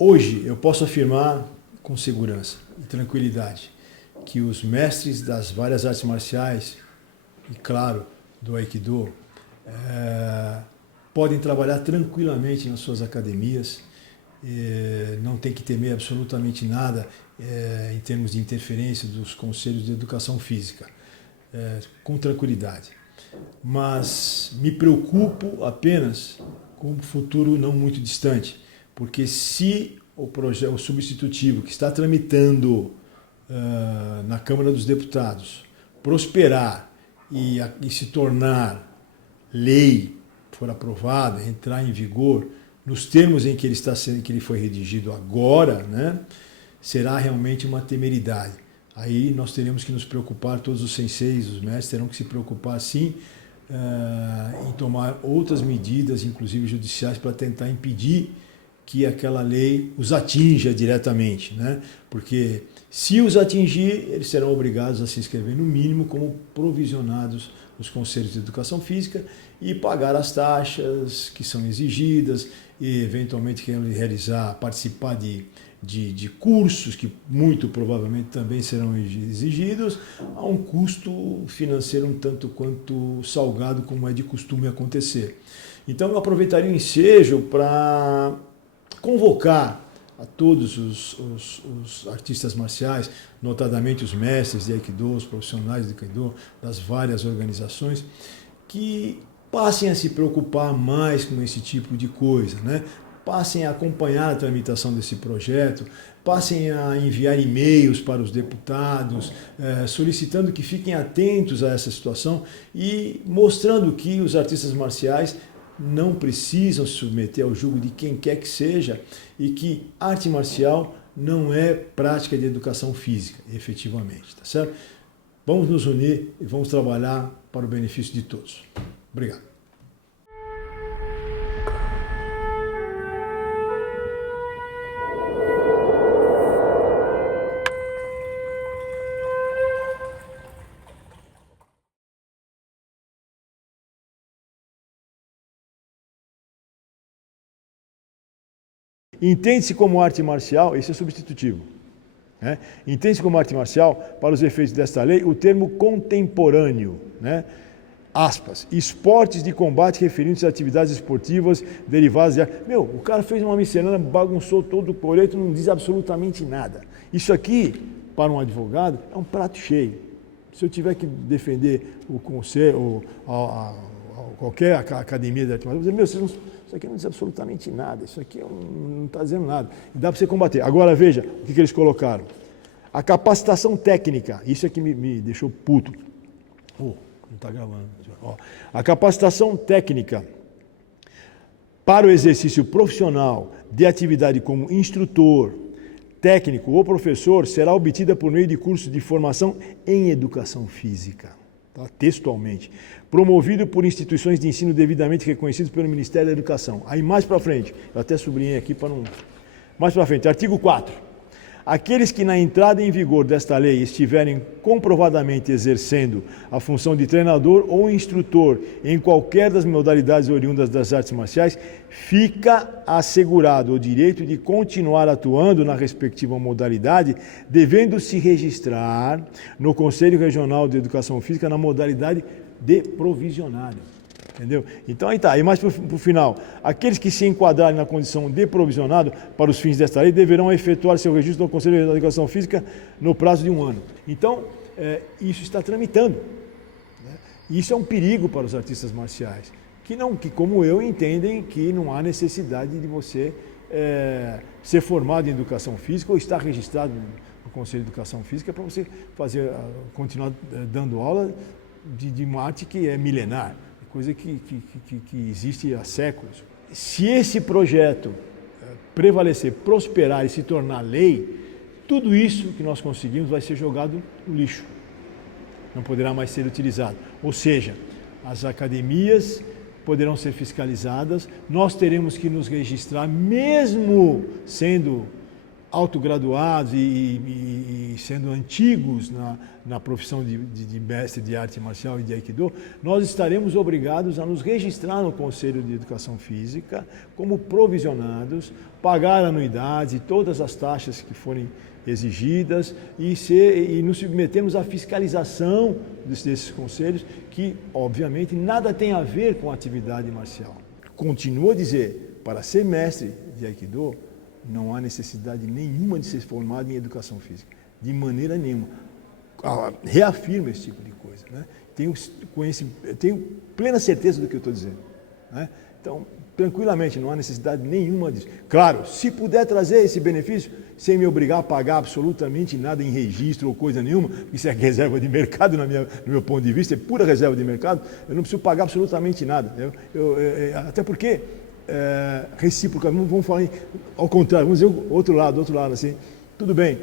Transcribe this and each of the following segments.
Hoje eu posso afirmar com segurança e tranquilidade que os mestres das várias artes marciais e, claro, do Aikido, podem trabalhar tranquilamente nas suas academias, não tem que temer absolutamente nada em termos de interferência dos conselhos de educação física, com tranquilidade. Mas me preocupo apenas com um futuro não muito distante, porque se o substitutivo que está tramitando na Câmara dos Deputados prosperar e se tornar lei, for aprovada, entrar em vigor, nos termos em que ele foi redigido agora, né, será realmente uma temeridade. Aí nós teremos que nos preocupar, todos os senseis, os mestres terão que se preocupar sim em tomar outras medidas, inclusive judiciais, para tentar impedir que aquela lei os atinja diretamente, né? Porque se os atingir, eles serão obrigados a se inscrever no mínimo como provisionados nos conselhos de educação física e pagar as taxas que são exigidas e eventualmente participar de cursos que muito provavelmente também serão exigidos a um custo financeiro um tanto quanto salgado, como é de costume acontecer. Então eu aproveitaria o ensejo para convocar a todos os artistas marciais, notadamente os mestres de Aikido, os profissionais de Aikido, das várias organizações, que passem a se preocupar mais com esse tipo de coisa, né? Passem a acompanhar a tramitação desse projeto, passem a enviar e-mails para os deputados, solicitando que fiquem atentos a essa situação e mostrando que os artistas marciais não precisam se submeter ao jugo de quem quer que seja e que arte marcial não é prática de educação física, efetivamente, tá certo? Vamos nos unir e vamos trabalhar para o benefício de todos. Obrigado. Entende-se como arte marcial, esse é substitutivo, né? Entende-se como arte marcial, para os efeitos desta lei, o termo contemporâneo, né? Aspas, esportes de combate referindo-se a atividades esportivas derivadas de... o cara fez uma miscelânea, bagunçou todo o coreto, não diz absolutamente nada. Isso aqui, para um advogado, é um prato cheio. Se eu tiver que defender o conselho, qualquer academia de arte marcial, eu vou dizer, isso aqui não diz absolutamente nada, isso aqui não está dizendo nada. E dá para você combater. Agora veja o que eles colocaram. A capacitação técnica, isso é que me deixou puto. Não está gravando. A capacitação técnica para o exercício profissional de atividade como instrutor, técnico ou professor será obtida por meio de cursos de formação em educação física, tá? Textualmente, promovido por instituições de ensino devidamente reconhecidas pelo Ministério da Educação. Aí mais para frente, eu até sublinhei aqui para não... Mais para frente, artigo 4. Aqueles que na entrada em vigor desta lei estiverem comprovadamente exercendo a função de treinador ou instrutor em qualquer das modalidades oriundas das artes marciais, fica assegurado o direito de continuar atuando na respectiva modalidade, devendo se registrar no Conselho Regional de Educação Física na modalidade de provisionário. Entendeu? Então aí tá, e mais para o final, aqueles que se enquadrarem na condição de provisionado para os fins desta lei deverão efetuar seu registro no Conselho de Educação Física no prazo de 1 ano. Então, isso está tramitando, né? E isso é um perigo para os artistas marciais, que como eu entendem que não há necessidade de você ser formado em Educação Física ou estar registrado no Conselho de Educação Física para você continuar dando aula de uma arte que é milenar. Coisa que existe há séculos. Se esse projeto prevalecer, prosperar e se tornar lei, tudo isso que nós conseguimos vai ser jogado no lixo. Não poderá mais ser utilizado. Ou seja, as academias poderão ser fiscalizadas, nós teremos que nos registrar, mesmo sendo autograduados e sendo antigos na profissão de mestre de arte marcial e de Aikido, nós estaremos obrigados a nos registrar no Conselho de Educação Física como provisionados, pagar anuidades e todas as taxas que forem exigidas e nos submetemos à fiscalização desses conselhos que, obviamente, nada tem a ver com a atividade marcial. Continuo a dizer, para ser mestre de Aikido, não há necessidade nenhuma de ser formado em educação física, de maneira nenhuma. Reafirmo esse tipo de coisa, né? Tenho plena certeza do que eu estou dizendo, né? Então, tranquilamente, não há necessidade nenhuma disso. Claro, se puder trazer esse benefício, sem me obrigar a pagar absolutamente nada em registro ou coisa nenhuma, isso é reserva de mercado no meu ponto de vista, é pura reserva de mercado, eu não preciso pagar absolutamente nada. Até porque, recíproca, vamos falar ao contrário, vamos dizer outro lado, assim. Tudo bem,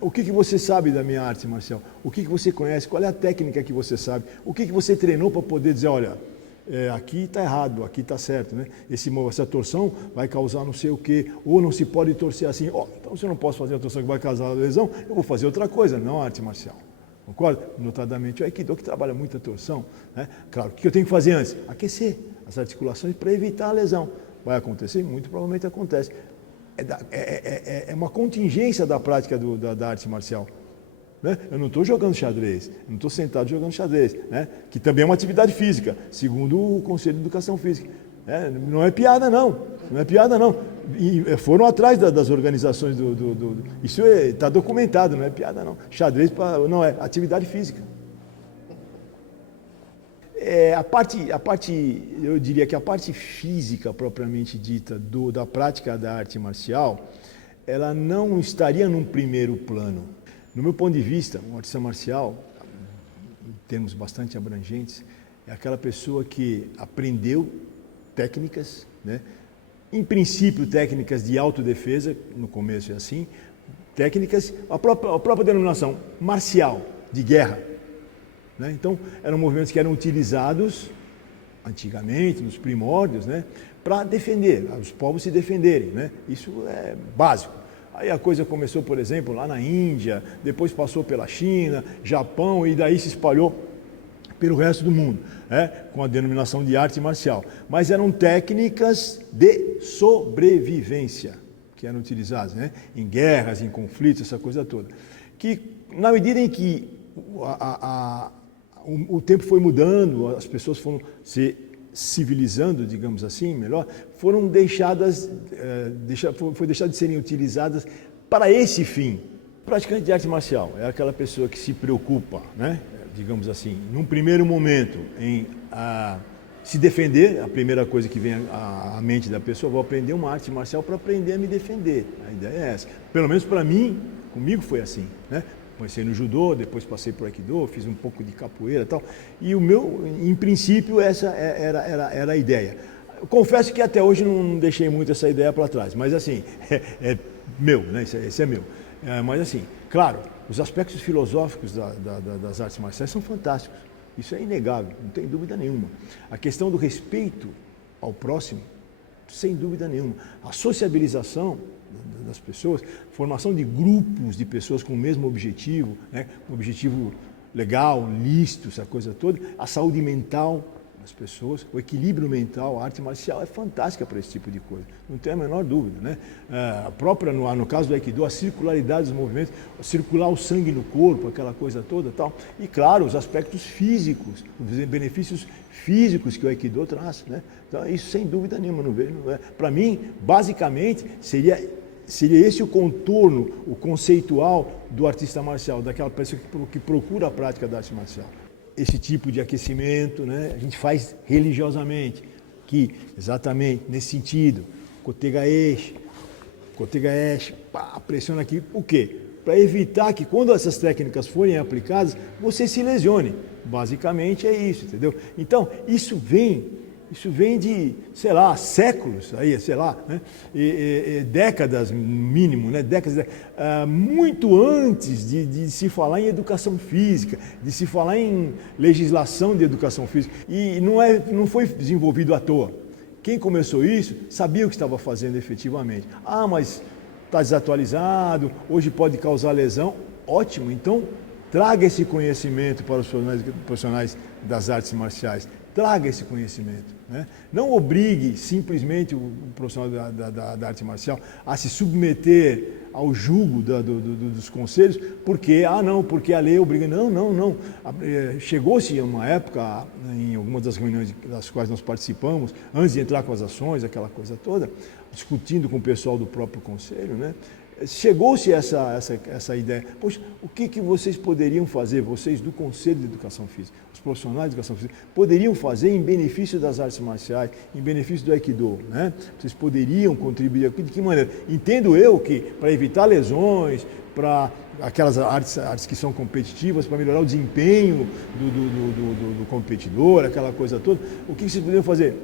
o que você sabe da minha arte marcial? O que você conhece? Qual é a técnica que você sabe? O que você treinou para poder dizer, olha, aqui está errado, aqui está certo, né? Essa torção vai causar não sei o quê, ou não se pode torcer assim. Então se eu não posso fazer a torção que vai causar a lesão, eu vou fazer outra coisa, não a arte marcial. Concorda? Notadamente o Aikido, que trabalha muita torção, né? Claro, o que eu tenho que fazer antes? Aquecer as articulações para evitar a lesão. Vai acontecer? Muito provavelmente acontece. É uma contingência da prática da arte marcial. Né? Eu não estou jogando xadrez, eu não estou sentado jogando xadrez, né? Que também é uma atividade física, segundo o Conselho de Educação Física. Não é piada não, não é piada não. E foram atrás das organizações isso está documentado, não é piada não. Xadrez não é atividade física. Eu diria que a parte física propriamente dita da prática da arte marcial, ela não estaria num primeiro plano. No meu ponto de vista, um artista marcial, em termos bastante abrangentes, é aquela pessoa que aprendeu técnicas, né? Em princípio técnicas de autodefesa, no começo é assim, técnicas, a própria denominação marcial, de guerra. Né? Então, eram movimentos que eram utilizados antigamente, nos primórdios, né? Para defender, os povos se defenderem. Né? Isso é básico. Aí a coisa começou, por exemplo, lá na Índia, depois passou pela China, Japão e daí se espalhou pelo resto do mundo, com a denominação de arte marcial. Mas eram técnicas de sobrevivência que eram utilizadas, né? Em guerras, em conflitos, essa coisa toda. Que, na medida em que o tempo foi mudando, as pessoas foram se civilizando, digamos assim, melhor, foram deixadas, foi deixado de serem utilizadas para esse fim. Praticante de arte marcial é aquela pessoa que se preocupa, né, digamos assim, num primeiro momento, em se defender. A primeira coisa que vem à mente da pessoa, vou aprender uma arte marcial para aprender a me defender. A ideia é essa. Pelo menos para mim, comigo foi assim, né? Comecei no judô, depois passei por Aikido, fiz um pouco de capoeira e tal. E o meu, em princípio, essa era a ideia. Eu confesso que até hoje não deixei muito essa ideia para trás, mas assim, é meu, né? Esse é meu. Mas assim, claro, os aspectos filosóficos das artes marciais são fantásticos. Isso é inegável, não tem dúvida nenhuma. A questão do respeito ao próximo, sem dúvida nenhuma. A sociabilização das pessoas, formação de grupos de pessoas com o mesmo objetivo, né? Um objetivo legal, lícito, essa coisa toda, a saúde mental das pessoas, o equilíbrio mental, a arte marcial é fantástica para esse tipo de coisa, não tem a menor dúvida, né? A própria, no caso do Aikido, a circularidade dos movimentos, circular o sangue no corpo, aquela coisa toda tal, e claro, os aspectos físicos, os benefícios físicos que o Aikido traz, né? Então isso sem dúvida nenhuma, não vejo, para mim, basicamente, seria esse o contorno, o conceitual do artista marcial, daquela pessoa que procura a prática da arte marcial. Esse tipo de aquecimento, né, a gente faz religiosamente, que exatamente nesse sentido, Kotega Eshe, pressiona aqui, o quê? Para evitar que quando essas técnicas forem aplicadas, você se lesione. Basicamente é isso, entendeu? Então, isso vem de, sei lá, séculos, aí, sei lá, né? Décadas, mínimo, né? Décadas, muito antes de se falar em educação física, de se falar em legislação de educação física. E não foi desenvolvido à toa. Quem começou isso sabia o que estava fazendo efetivamente. Mas está desatualizado, hoje pode causar lesão. Ótimo, então traga esse conhecimento para os profissionais das artes marciais. Traga esse conhecimento. Né? Não obrigue simplesmente o profissional da arte marcial a se submeter ao jugo dos conselhos, porque, porque a lei obriga. Não. Chegou-se uma época, em algumas das reuniões das quais nós participamos, antes de entrar com as ações, aquela coisa toda, discutindo com o pessoal do próprio conselho, né? Chegou-se essa ideia. Poxa, o que vocês poderiam fazer, vocês do Conselho de Educação Física, os profissionais de Educação Física, poderiam fazer em benefício das artes marciais, em benefício do Aikido, né? Vocês poderiam contribuir, de que maneira? Entendo eu que para evitar lesões, para aquelas artes que são competitivas, para melhorar o desempenho do competidor, aquela coisa toda, o que vocês poderiam fazer?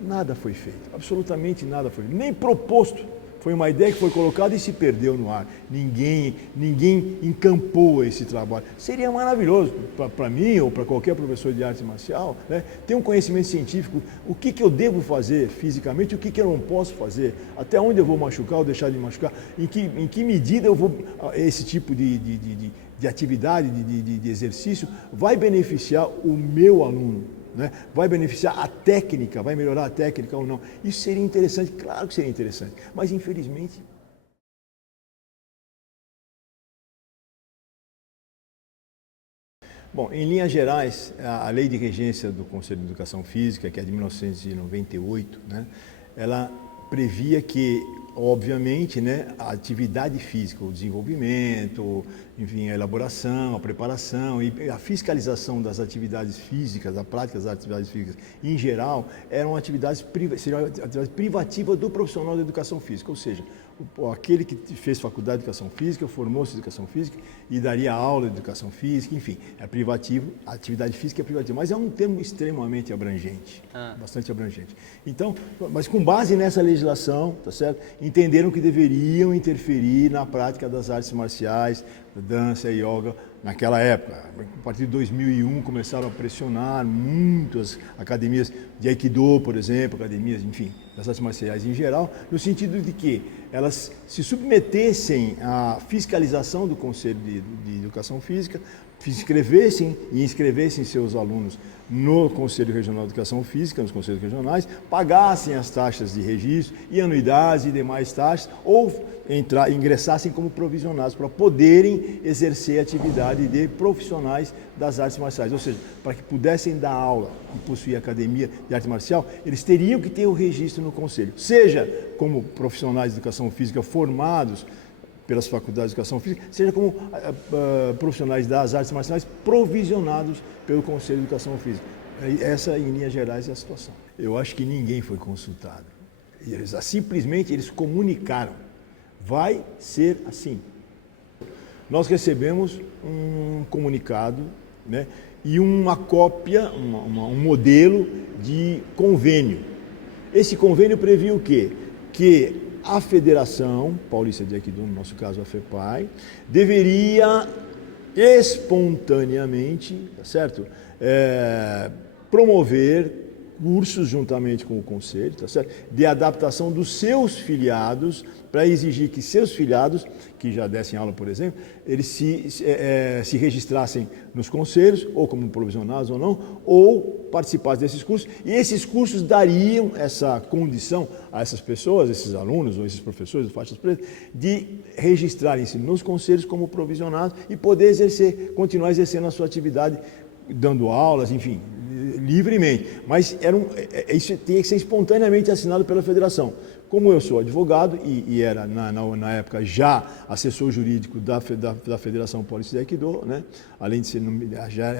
Nada foi feito, absolutamente nada foi feito, nem proposto. Foi uma ideia que foi colocada e se perdeu no ar. Ninguém encampou esse trabalho. Seria maravilhoso para mim ou para qualquer professor de arte marcial, né, ter um conhecimento científico, o que eu devo fazer fisicamente, o que eu não posso fazer, até onde eu vou machucar ou deixar de machucar, em que medida eu vou, esse tipo de atividade, de exercício, vai beneficiar o meu aluno. Né? Vai beneficiar a técnica, vai melhorar a técnica ou não. Isso seria interessante, claro que seria interessante, mas infelizmente... Bom, em linhas gerais, a lei de regência do Conselho de Educação Física, que é de 1998, né, ela previa que, obviamente, né, a atividade física, o desenvolvimento, enfim, a elaboração, a preparação e a fiscalização das atividades físicas, da prática das atividades físicas em geral, seriam atividades privativas do profissional da educação física, ou seja, aquele que fez faculdade de educação física, formou-se em educação física e daria aula de educação física, enfim, é privativo, a atividade física é privativa, mas é um termo extremamente abrangente, bastante abrangente. Então, mas com base nessa legislação, tá certo? Entenderam que deveriam interferir na prática das artes marciais, dança e yoga naquela época. A partir de 2001 começaram a pressionar muitas academias de Aikido, por exemplo, academias, enfim, das artes marciais em geral, no sentido de que elas se submetessem à fiscalização do Conselho de Educação Física, inscrevessem seus alunos no Conselho Regional de Educação Física, nos conselhos regionais, pagassem as taxas de registro e anuidades e demais taxas, ou ingressassem como provisionados para poderem exercer a atividade de profissionais das artes marciais. Ou seja, para que pudessem dar aula e possuir academia de arte marcial, eles teriam que ter o registro no Conselho, seja como profissionais de educação física formados pelas faculdades de educação física, seja como profissionais das artes marciais provisionados pelo Conselho de Educação Física. Essa, em linhas gerais, é a situação. Eu acho que ninguém foi consultado. Simplesmente eles comunicaram. Vai ser assim. Nós recebemos um comunicado, né, e uma cópia, um modelo de convênio. Esse convênio previa o quê? Que a Federação Paulista de Aikido, no nosso caso a FEPAI, deveria espontaneamente, tá certo? Promover cursos juntamente com o Conselho, tá certo? De adaptação dos seus filiados, para exigir que seus filiados, que já dessem aula, por exemplo, eles se registrassem nos conselhos, ou como provisionados ou não, ou participassem desses cursos, e esses cursos dariam essa condição a essas pessoas, esses alunos ou esses professores de faixas pretas, de registrarem-se nos conselhos como provisionados e poder continuar exercendo a sua atividade, dando aulas, enfim, livremente, mas isso tinha que ser espontaneamente assinado pela federação. Como eu sou advogado e era na época já assessor jurídico da Federação Paulista de Aikido, né? Além de ser,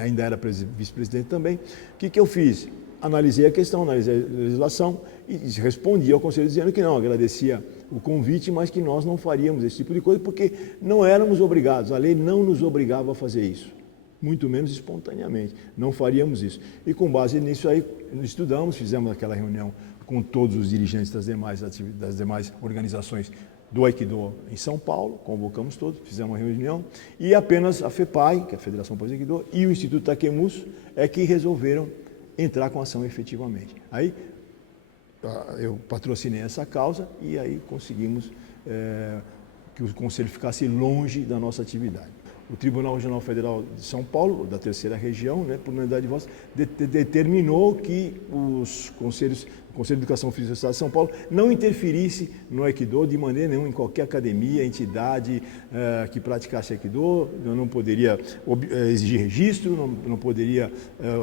ainda era vice-presidente também, o que eu fiz? Analisei a questão, analisei a legislação e respondi ao Conselho dizendo que não, agradecia o convite, mas que nós não faríamos esse tipo de coisa porque não éramos obrigados, a lei não nos obrigava a fazer isso. Muito menos espontaneamente, não faríamos isso. E com base nisso aí, estudamos, fizemos aquela reunião com todos os dirigentes das demais organizações do Aikido em São Paulo, convocamos todos, fizemos uma reunião, e apenas a FEPAI, que é a Federação Paulista de Aikido, e o Instituto Takemuso é que resolveram entrar com a ação efetivamente. Aí eu patrocinei essa causa e aí conseguimos que o Conselho ficasse longe da nossa atividade. O Tribunal Regional Federal de São Paulo, da terceira região, por unanimidade de votos, determinou que o Conselho de Educação Física do Estado de São Paulo não interferisse no Aikido de maneira nenhuma em qualquer academia, entidade que praticasse Aikido, não poderia exigir registro, não poderia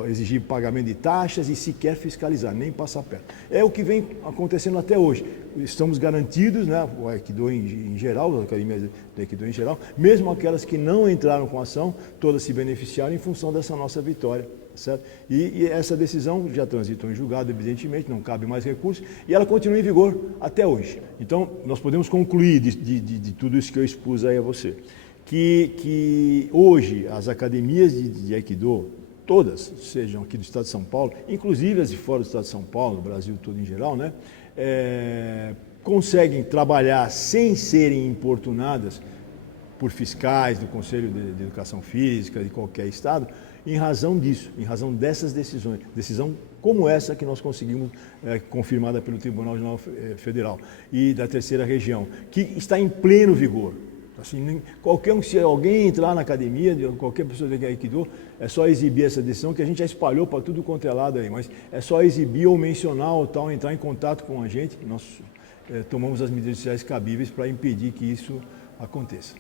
exigir pagamento de taxas e sequer fiscalizar, nem passar perto. É o que vem acontecendo até hoje. Estamos garantidos, o Aikido em geral, as academias do Aikido em geral, mesmo aquelas que não entraram com ação, todas se beneficiaram em função dessa nossa vitória. Certo? E essa decisão já transitou em julgado, evidentemente, não cabe mais recurso, e ela continua em vigor até hoje. Então, nós podemos concluir de tudo isso que eu expus aí a você, que hoje as academias de Aikido, todas, sejam aqui do Estado de São Paulo, inclusive as de fora do Estado de São Paulo, no Brasil todo em geral, conseguem trabalhar sem serem importunadas por fiscais do Conselho de Educação Física de qualquer estado, em razão disso, em razão dessas decisões, decisão como essa que nós conseguimos, confirmada pelo Tribunal Regional Federal e da terceira região, que está em pleno vigor. Assim, se alguém entrar na academia, qualquer pessoa de Aikido, é só exibir essa decisão que a gente já espalhou para tudo quanto é lado aí, mas é só exibir ou mencionar ou tal, entrar em contato com a gente, nós tomamos as medidas judiciais cabíveis para impedir que isso aconteça.